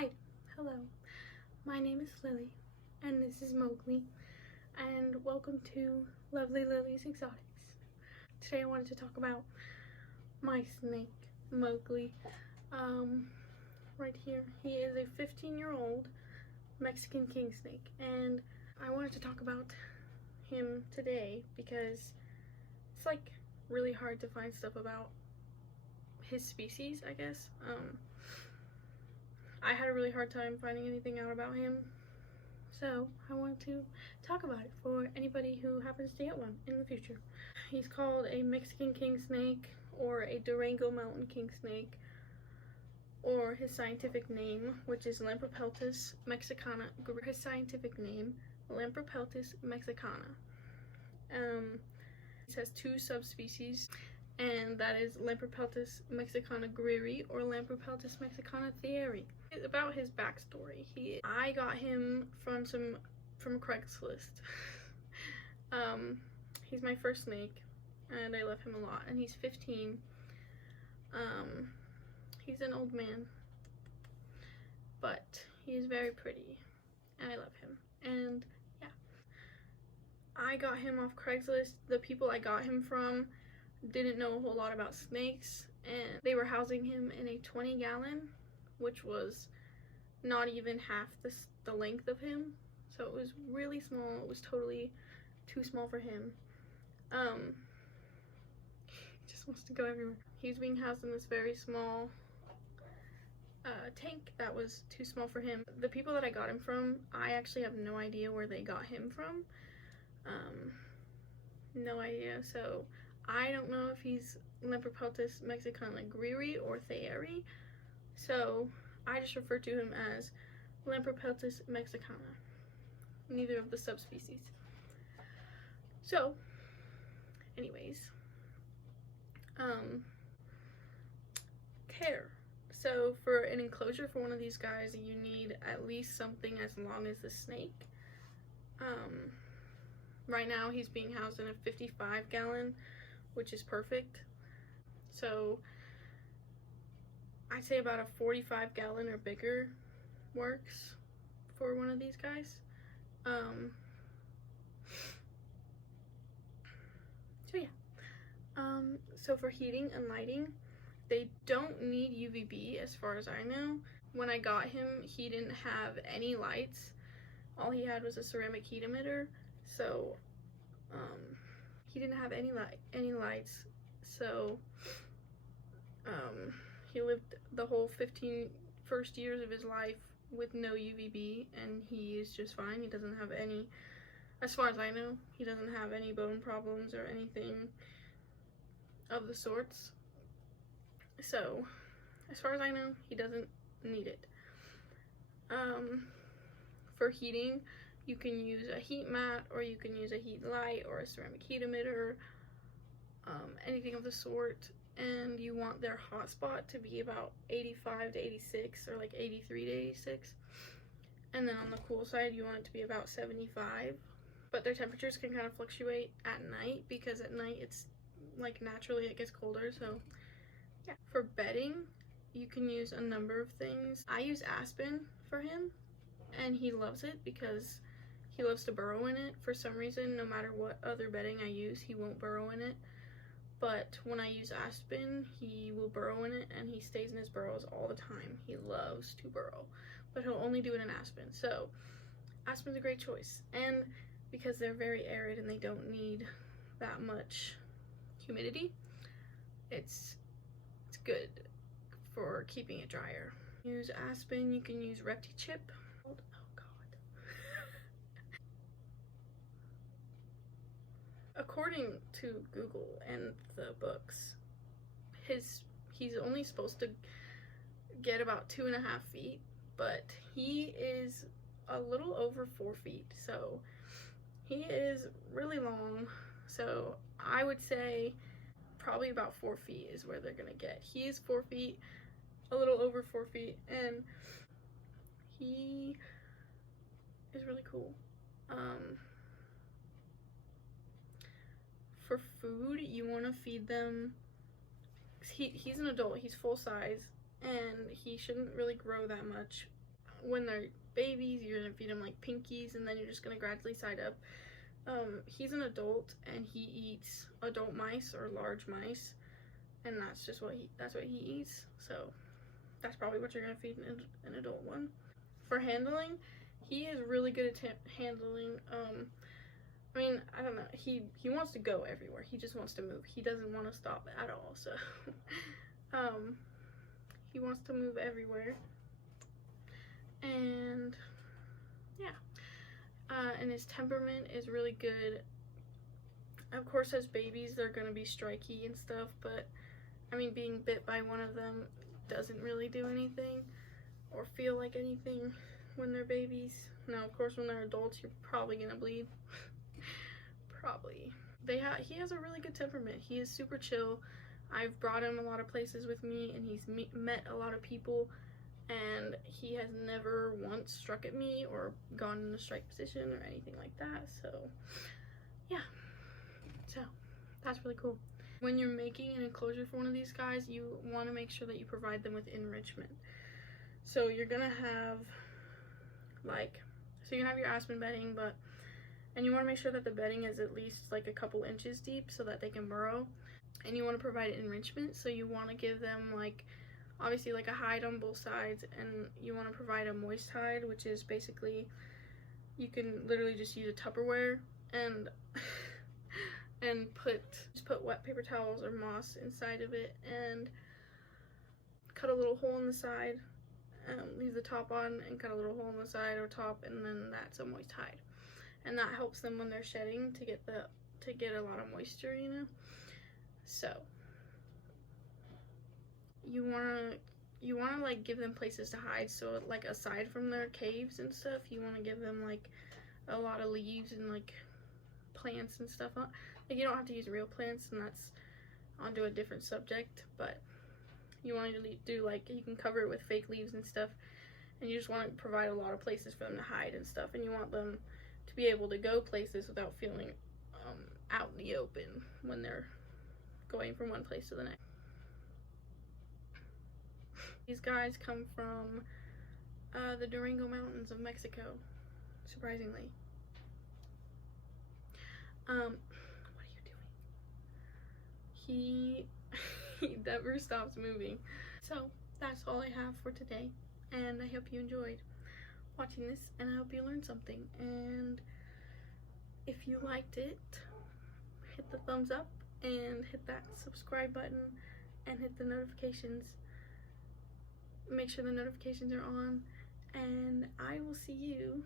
Hi, hello, my name is Lily, and this is Mowgli, and welcome to Lovely Lily's Exotics. Today I wanted to talk about my snake, Mowgli. Right here, he is a 15-year-old Mexican king snake, and I wanted to talk about him today because it's like really hard to find stuff about his species, I guess. I had a really hard time finding anything out about him, so I wanted to talk about it for anybody who happens to get one in the future. He's called a Mexican king snake, or a Durango mountain king snake, or his scientific name, which is Lampropeltis mexicana. His scientific name, Lampropeltis mexicana. It has two subspecies, and that is Lampropeltis mexicana greery or Lampropeltis mexicana thieri. About his backstory, I got him from Craigslist. He's my first snake, and I love him a lot. And he's 15. He's an old man, but he's very pretty, and I love him. And yeah, I got him off Craigslist. The people I got him from didn't know a whole lot about snakes, and they were housing him in a 20-gallon, which was not even half the length of him, so it was really small. It was totally too small for him. He just wants to go everywhere. He was being housed in this very small tank that was too small for him. The people that I got him from, I actually have no idea where they got him from. No idea. So I don't know if he's Lampropeltis mexicana greery or thieri, so I just refer to him as Lampropeltis mexicana, neither of the subspecies. So anyways, care. So for an enclosure for one of these guys, you need at least something as long as the snake. Right now he's being housed in a 55-gallon, which is perfect. So I'd say about a 45-gallon or bigger works for one of these guys. So yeah. So for heating and lighting, they don't need UVB as far as I know. When I got him, he didn't have any lights. All he had was a ceramic heat emitter. So he didn't have any lights. So he lived the whole 15 first years of his life with no UVB, and he is just fine. He doesn't have any, as far as I know, he doesn't have any bone problems or anything of the sorts. So as far as I know, he doesn't need it. For heating, you can use a heat mat, or you can use a heat light or a ceramic heat emitter, anything of the sort. And you want their hotspot to be about 85 to 86, or like 83 to 86. And then on the cool side, you want it to be about 75. But their temperatures can kind of fluctuate at night, because at night it's like naturally it gets colder. So yeah. For bedding, you can use a number of things. I use aspen for him, and he loves it because he loves to burrow in it. For some reason, no matter what other bedding I use, he won't burrow in it. But when I use aspen, he will burrow in it, and he stays in his burrows all the time. He loves to burrow, but he'll only do it in aspen. So aspen's a great choice. And because they're very arid and they don't need that much humidity, it's good for keeping it drier. Use aspen. You can use repti chip. Oh god. According to Google and the books, he's only supposed to get about 2.5 feet, but he is a little over 4 feet, so he is really long. So I would say probably about 4 feet is where they're gonna get. He is 4 feet, a little over 4 feet, and he is really cool. For food, you want to feed them, he's an adult, he's full size, and he shouldn't really grow that much when they're babies, you're gonna feed them like pinkies, and then you're just gonna gradually side up. He's an adult, and he eats adult mice or large mice, and that's just what he eats. So that's probably what you're gonna feed an adult one. For handling, he is really good at handling. I mean, I don't know. He wants to go everywhere. He just wants to move. He doesn't want to stop at all. So, he wants to move everywhere. And yeah, and his temperament is really good. Of course, as babies, they're gonna be striky and stuff. But I mean, being bit by one of them doesn't really do anything or feel like anything when they're babies. Now, of course, when they're adults, you're probably gonna bleed. Probably. He has a really good temperament. He is super chill. I've brought him a lot of places with me, and he's met a lot of people, and he has never once struck at me or gone in a strike position or anything like that. So yeah, so that's really cool. When you're making an enclosure for one of these guys, you want to make sure that you provide them with enrichment. So you're gonna have you're gonna have your aspen bedding, and you want to make sure that the bedding is at least like a couple inches deep so that they can burrow. And you want to provide enrichment, so you want to give them obviously a hide on both sides, and you want to provide a moist hide, which is basically, you can literally just use a Tupperware and just put wet paper towels or moss inside of it, and cut a little hole in the side, leave the top on, and cut a little hole in the side or top, and then that's a moist hide. And that helps them when they're shedding to get a lot of moisture, you know. So you wanna give them places to hide. So aside from their caves and stuff, you wanna give them a lot of leaves and plants and stuff. You don't have to use real plants, and that's onto a different subject. But you want to do you can cover it with fake leaves and stuff, and you just want to provide a lot of places for them to hide and stuff. And you want them to be able to go places without feeling out in the open when they're going from one place to the next. These guys come from the Durango Mountains of Mexico, surprisingly. What are you doing? He never stops moving. So that's all I have for today, and I hope you enjoyed watching this, and I hope you learned something. And if you liked it, hit the thumbs up and hit that subscribe button and hit the notifications. Make sure the notifications are on, and I will see you